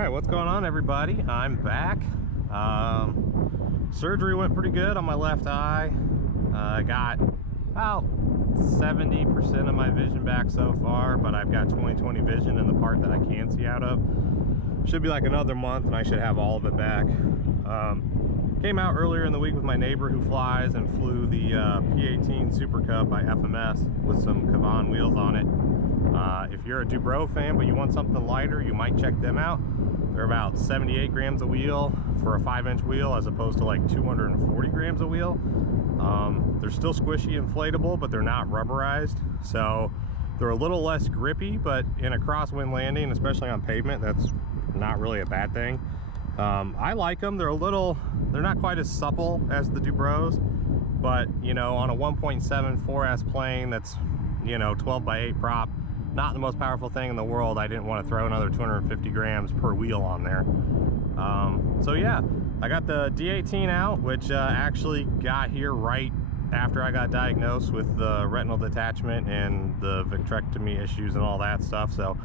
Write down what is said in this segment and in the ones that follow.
Alright, what's going on, everybody? I'm back. Surgery went pretty good on my left eye. I got about 70% of my vision back so far, but I've got 20/20 vision in the part that I can see out of. Should be like another month and I should have all of it back. Came out earlier in the week with my neighbor who flies and flew the P-18 supercub by FMS with some Kavan wheels on it. If you're a Dubro fan but you want something lighter, you might check them out. They're about 78 grams a wheel for a 5-inch wheel as opposed to like 240 grams a wheel. They're still squishy, inflatable, but they're not rubberized, so they're a little less grippy, but in a crosswind landing, especially on pavement, that's not really a bad thing. I like them. They're not quite as supple as the Dubros, but you know, on a 1.7 4S plane that's, you know, 12x8 prop, not the most powerful thing in the world, I didn't want to throw another 250 grams per wheel on there. So yeah, I got the D-18 out, which actually got here right after I got diagnosed with the retinal detachment and the vitrectomy issues and all that stuff. So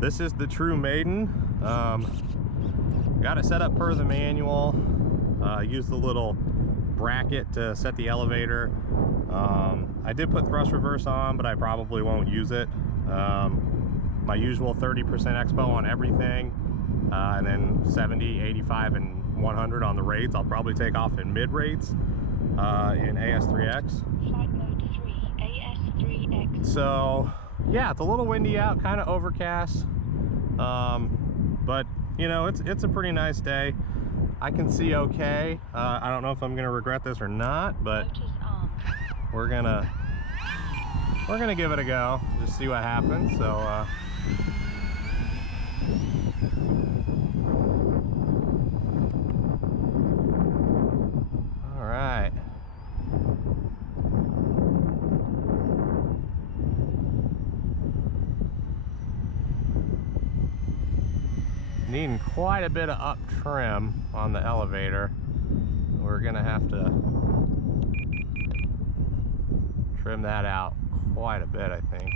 this is the true maiden. Got it set up per the manual. Used the little bracket to set the elevator. I did put thrust reverse on, but I probably won't use it. My usual 30% expo on everything, and then 70, 85, and 100 on the rates. I'll probably take off in mid rates in AS3X. Flight mode 3, AS3X. So yeah, it's a little windy out, kind of overcast, but you know, it's a pretty nice day. I can see okay. I don't know if I'm gonna regret this or not, but we're gonna give it a go, just see what happens. So all right. Needing quite a bit of up trim on the elevator. We're gonna have to trim that out quite a bit, I think.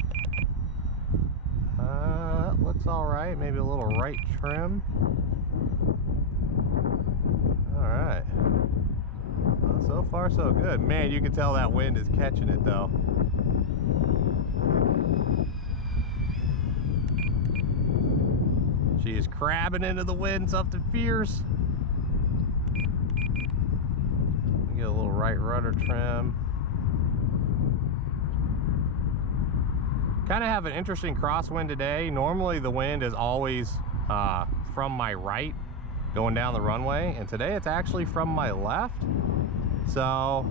That looks all right. Maybe a little right trim. All right. Well, so far so good. Man, you can tell that wind is catching it though. She is crabbing into the wind, something fierce. Get a little right rudder trim. Kind of have an interesting crosswind today. Normally the wind is always from my right going down the runway, and today it's actually from my left. So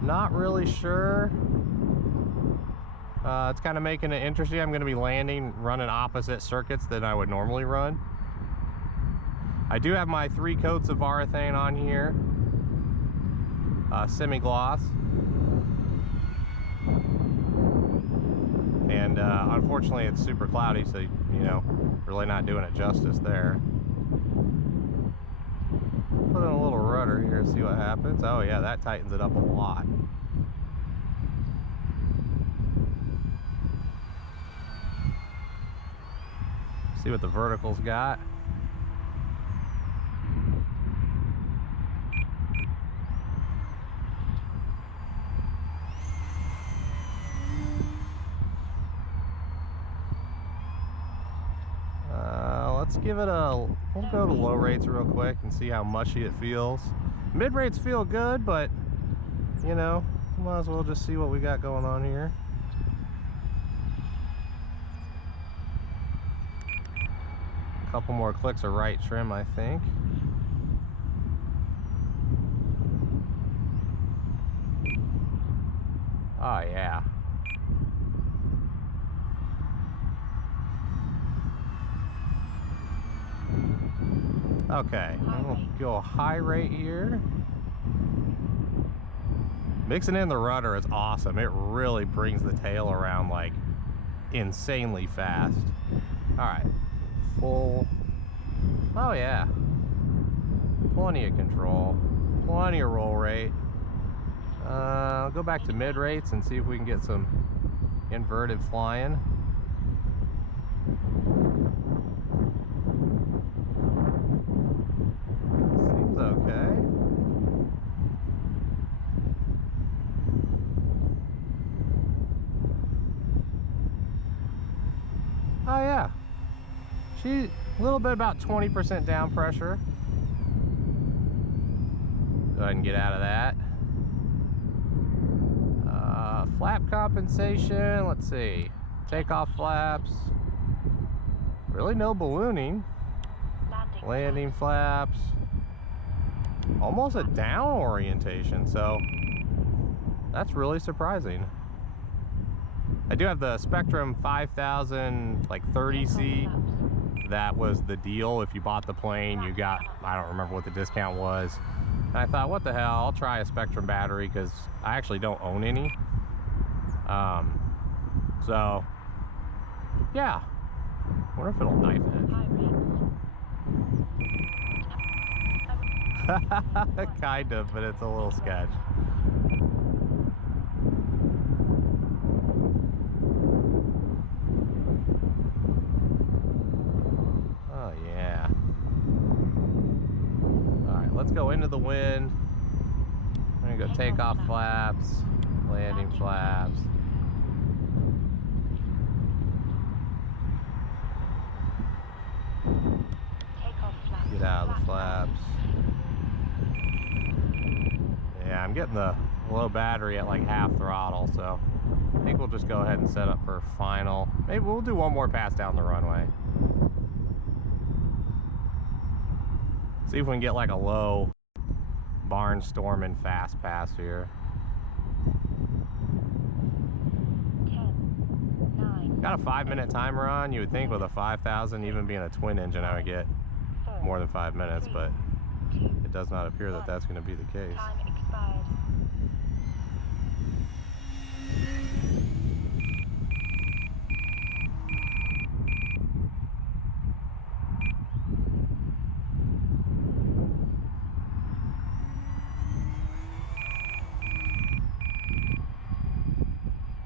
not really sure. It's kind of making it interesting. I'm going to be running opposite circuits than I would normally run. I do have my 3 coats of varethane on here, semi-gloss, and unfortunately it's super cloudy, so you know, really not doing it justice there. Put in a little rudder here, see what happens. Oh yeah, that tightens it up a lot. See what the vertical's got. Let's give it we'll go to low rates real quick and see how mushy it feels. Mid rates feel good, but you know, might as well just see what we got going on here. Couple more clicks of right trim, I think. Oh yeah. Okay, we'll go high rate here. Mixing in the rudder is awesome. It really brings the tail around like insanely fast. All right. Full. Oh yeah, plenty of control, plenty of roll rate. I'll go back to mid rates and see if we can get some inverted flying. She's a little bit about 20% down pressure. Go ahead and get out of that. Flap compensation, let's see. Takeoff flaps. Really no ballooning. Landing flaps. Almost a down orientation, so that's really surprising. I do have the Spectrum 5000 like 30C. That was the deal. If you bought the plane, you got, I don't remember what the discount was. And I thought, what the hell, I'll try a Spectrum battery because I actually don't own any. So yeah, I wonder if it'll knife it. Kind of, but it's a little sketch. Oh yeah. Alright, let's go into the wind. I'm gonna go takeoff flaps, landing flaps. Get out of the flaps. Yeah, I'm getting the low battery at like half throttle, so I think we'll just go ahead and set up for final. Maybe we'll do one more pass down the runway. See if we can get like a low barnstorming fast pass here. 10, 9, Got a 5-minute timer on. You would think with a 5000, even being a twin engine, I would get more than 5 minutes, but it does not appear that that's going to be the case. time expired.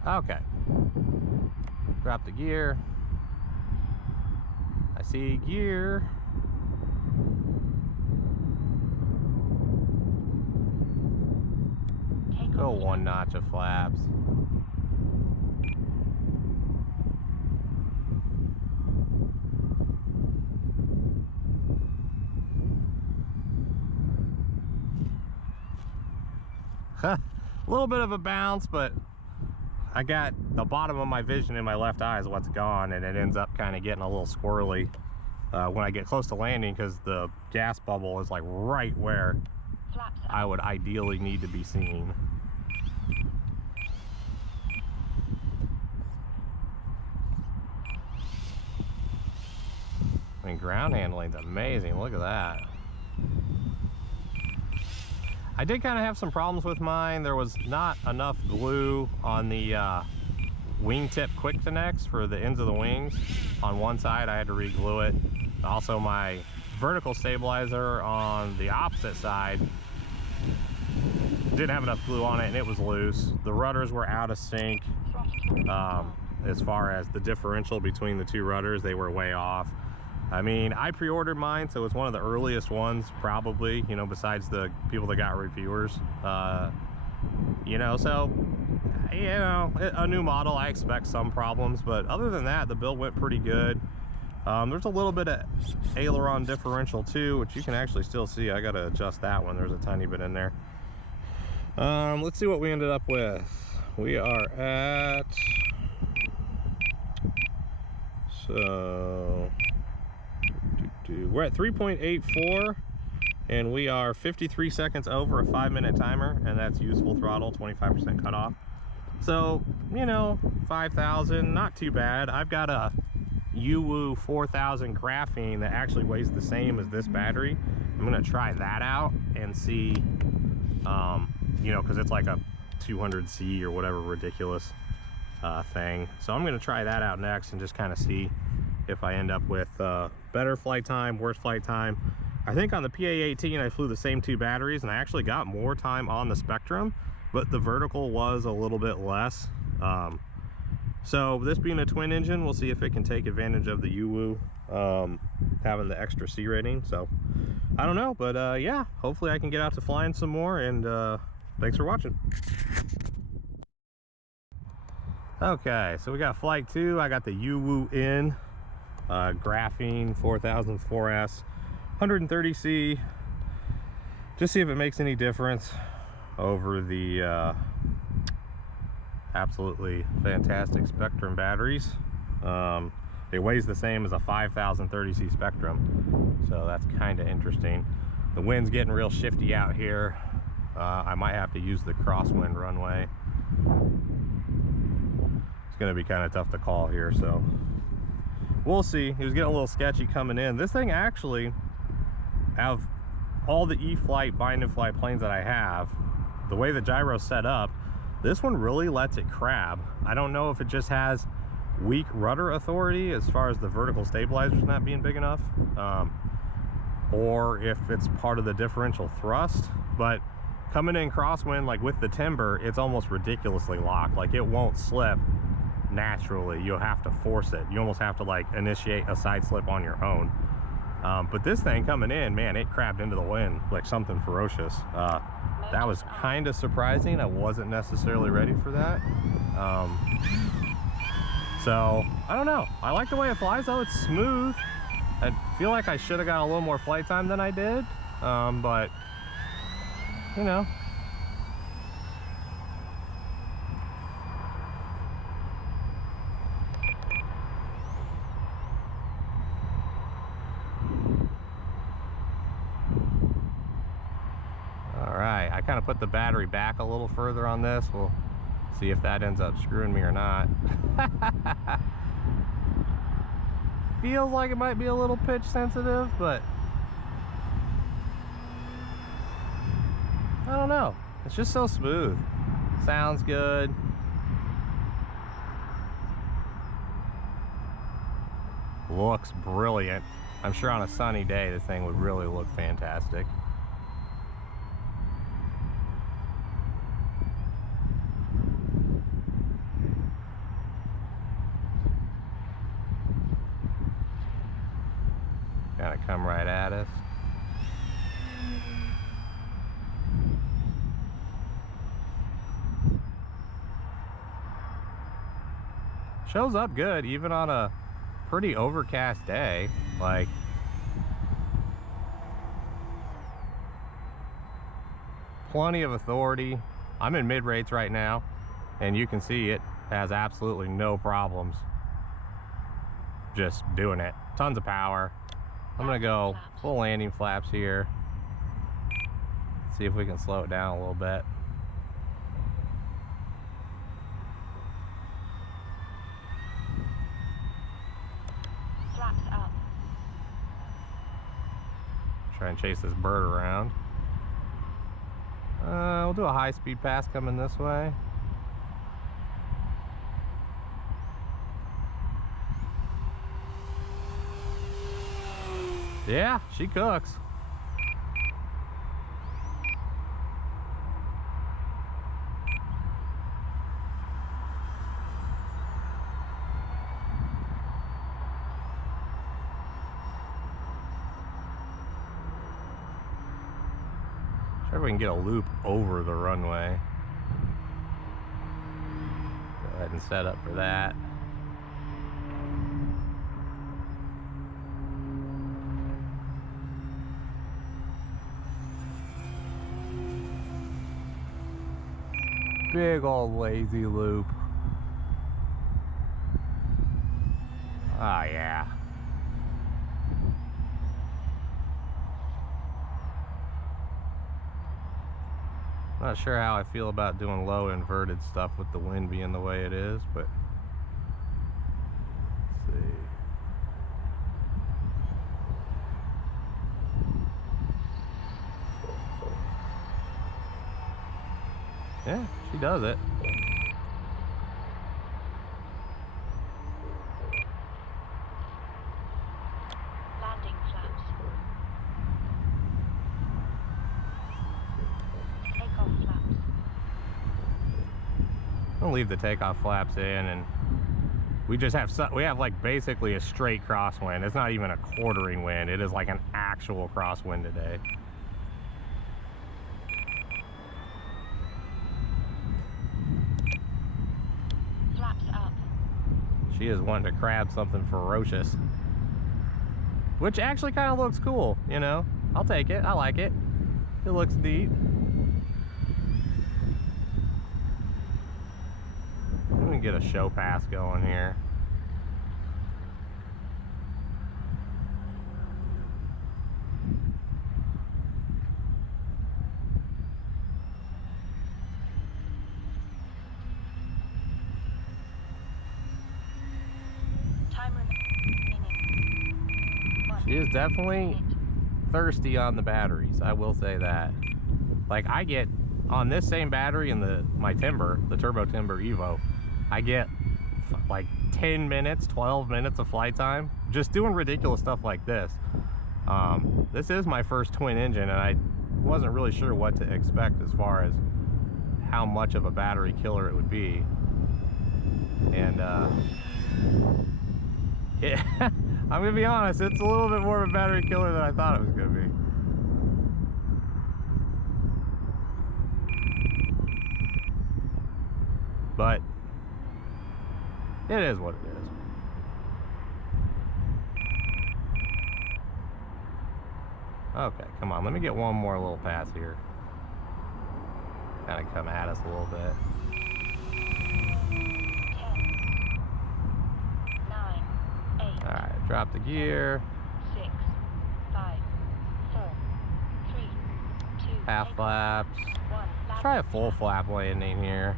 Okay. Drop the gear. I see gear. Go one notch of flaps. A little bit of a bounce, but I got the bottom of my vision in my left eye is what's gone, and it ends up kind of getting a little squirrely when I get close to landing, because the gas bubble is like right where I would ideally need to be seen. I mean, ground handling's amazing. Look at that. I did kind of have some problems with mine. There was not enough glue on the wingtip quick connects for the ends of the wings. On one side, I had to re-glue it. Also, my vertical stabilizer on the opposite side didn't have enough glue on it, and it was loose. The rudders were out of sync. As far as the differential between the two rudders, they were way off. I mean, I pre-ordered mine, so it's one of the earliest ones, probably, you know, besides the people that got reviewers. You know, so, you know, a new model, I expect some problems, but other than that, the build went pretty good. There's a little bit of aileron differential too, which you can actually still see. I gotta adjust that one. There's a tiny bit in there. Let's see what we ended up with. We are at, so we're at 3.84, and we are 53 seconds over a 5-minute timer, and that's useful throttle, 25% cutoff. So, you know, 5,000, not too bad. I've got a Yuwu 4000 graphene that actually weighs the same as this battery. I'm gonna try that out and see, you know, because it's like a 200C or whatever ridiculous thing. So I'm gonna try that out next and just kind of see if I end up with better flight time, worse flight time. I think on the PA-18 I flew the same two batteries, and I actually got more time on the Spectrum, but the vertical was a little bit less. So this being a twin engine, we'll see if it can take advantage of the Yuwu having the extra C rating. So I don't know, but yeah, hopefully I can get out to flying some more, and thanks for watching. Okay, so we got flight 2. I got the Yuwu in. Graphene 4004S 130C. Just see if it makes any difference over the absolutely fantastic Spectrum batteries. It weighs the same as a 5030C Spectrum, so that's kind of interesting. The wind's getting real shifty out here. I might have to use the crosswind runway. It's going to be kind of tough to call here, so we'll see. It was getting a little sketchy coming in. This thing actually, out of all the E-flite bind and fly planes that I have, the way the gyro's set up, this one really lets it crab. I don't know if it just has weak rudder authority as far as the vertical stabilizers not being big enough, or if it's part of the differential thrust, but coming in crosswind, like with the timber, it's almost ridiculously locked. Like, it won't slip naturally. You'll have to force it. You almost have to like initiate a side slip on your own. But this thing coming in, man, it crabbed into the wind like something ferocious. That was kind of surprising. I wasn't necessarily ready for that. So I don't know. I like the way it flies though. It's smooth. I feel like I should have got a little more flight time than I did. But you know. All right, I kind of put the battery back a little further on this. We'll see if that ends up screwing me or not. Feels like it might be a little pitch sensitive, but I don't know. It's just so smooth. Sounds good. Looks brilliant. I'm sure on a sunny day this thing would really look fantastic. Kind of come right at us. Shows up good even on a pretty overcast day. Like, plenty of authority. I'm in mid rates right now, and you can see it has absolutely no problems just doing it. Tons of power. I'm gonna go full landing flaps here. See if we can slow it down a little bit. Flaps up. Try and chase this bird around. We'll do a high-speed pass coming this way. Yeah, she cooks. Sure if we can get a loop over the runway. Go ahead and set up for that. Big old lazy loop. Oh yeah. Not sure how I feel about doing low inverted stuff with the wind being the way it is, but let's see. Yeah, she does it. Landing flaps. Takeoff flaps. I'll leave the takeoff flaps in, and we just have like basically a straight crosswind. It's not even a quartering wind. It is like an actual crosswind today. She is wanting to crab something ferocious. which actually kind of looks cool, you know. I'll take it. I like it. It looks neat. Let me get a show pass going here. She is definitely thirsty on the batteries, I will say that. Like, I get on this same battery in my Timber, the Turbo Timber Evo, I get like 10 minutes, 12 minutes of flight time just doing ridiculous stuff like this. This is my first twin engine, and I wasn't really sure what to expect as far as how much of a battery killer it would be. And yeah, I'm gonna be honest, it's a little bit more of a battery killer than I thought it was gonna be. But it is what it is. Okay, come on, let me get one more little pass here. Kind of come at us a little bit. 10, 9, 8. All right, drop the gear. 6, 5, 4, 3, 2. Half flaps. Let's try a full flap landing here.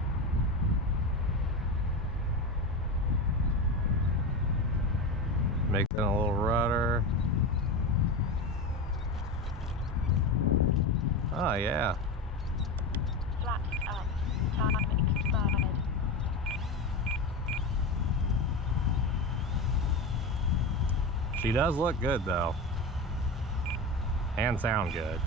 Make it a little rudder. Oh yeah. Flaps up. Time expired. She does look good though. And sound good.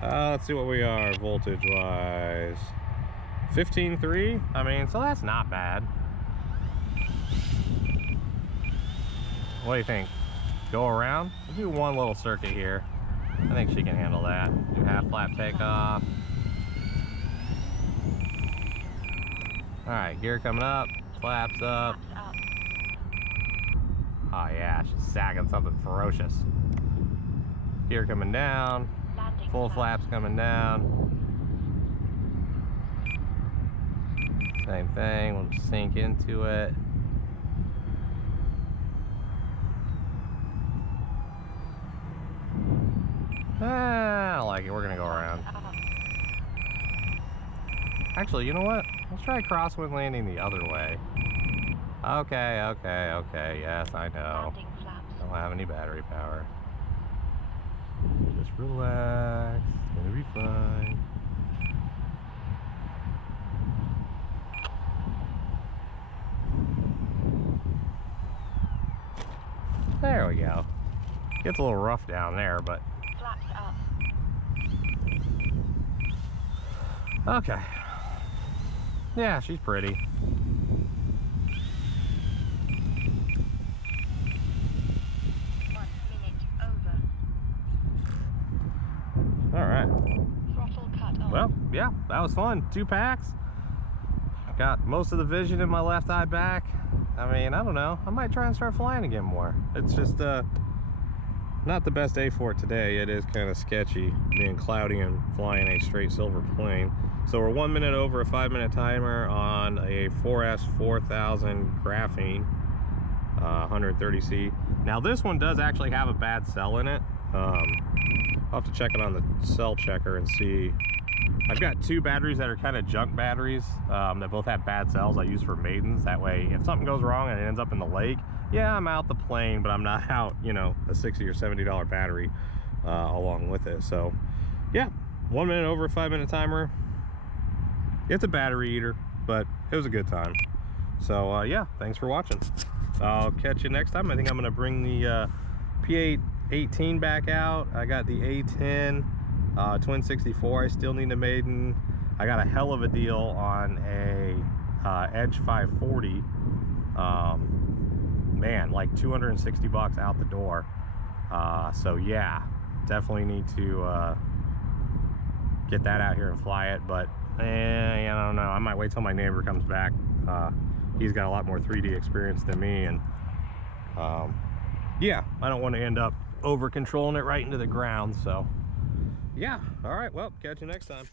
Let's see what we are voltage wise. 15.3. I mean, so that's not bad. What do you think? Go around? We'll do one little circuit here. I think she can handle that. Do half flap takeoff. Alright, gear coming up, flaps up. Oh yeah, she's sagging something ferocious. Gear coming down, full flaps coming down. Same thing, we'll just sink into it. I don't like it, we're gonna go around. Actually, you know what? Let's try crosswind landing the other way. Okay, okay, okay, yes, I know. Don't have any battery power. Just relax, it's gonna be fine. There we go. Gets a little rough down there, but... Flaps up. Okay. Yeah, she's pretty. 1 minute over. Alright. Throttle cut off. Well, yeah, that was fun. 2 packs. Got most of the vision in my left eye back. I mean, I don't know. I might try and start flying again more. It's just not the best day for it today. It is kind of sketchy being cloudy and flying a straight silver plane. So we're 1 minute over a 5-minute timer on a 4S 4000 graphene 130C. Now this one does actually have a bad cell in it. I'll have to check it on the cell checker and see. I've got 2 batteries that are kind of junk batteries that both have bad cells I use for maidens. That way, if something goes wrong and it ends up in the lake, yeah, I'm out the plane, but I'm not out, you know, a $60 or $70 battery along with it. So, yeah, 1 minute over a 5-minute timer. It's a battery eater, but it was a good time. So, yeah, thanks for watching. I'll catch you next time. I think I'm going to bring the P-18 back out. I got the A10. Twin 64, I still need a maiden. I got a hell of a deal on a Edge 540. Man, like 260 bucks out the door. So yeah, definitely need to get that out here and fly it. But I don't know. I might wait till my neighbor comes back he's got a lot more 3D experience than me, and yeah, I don't want to end up over controlling it right into the ground. So yeah, all right, well, catch you next time.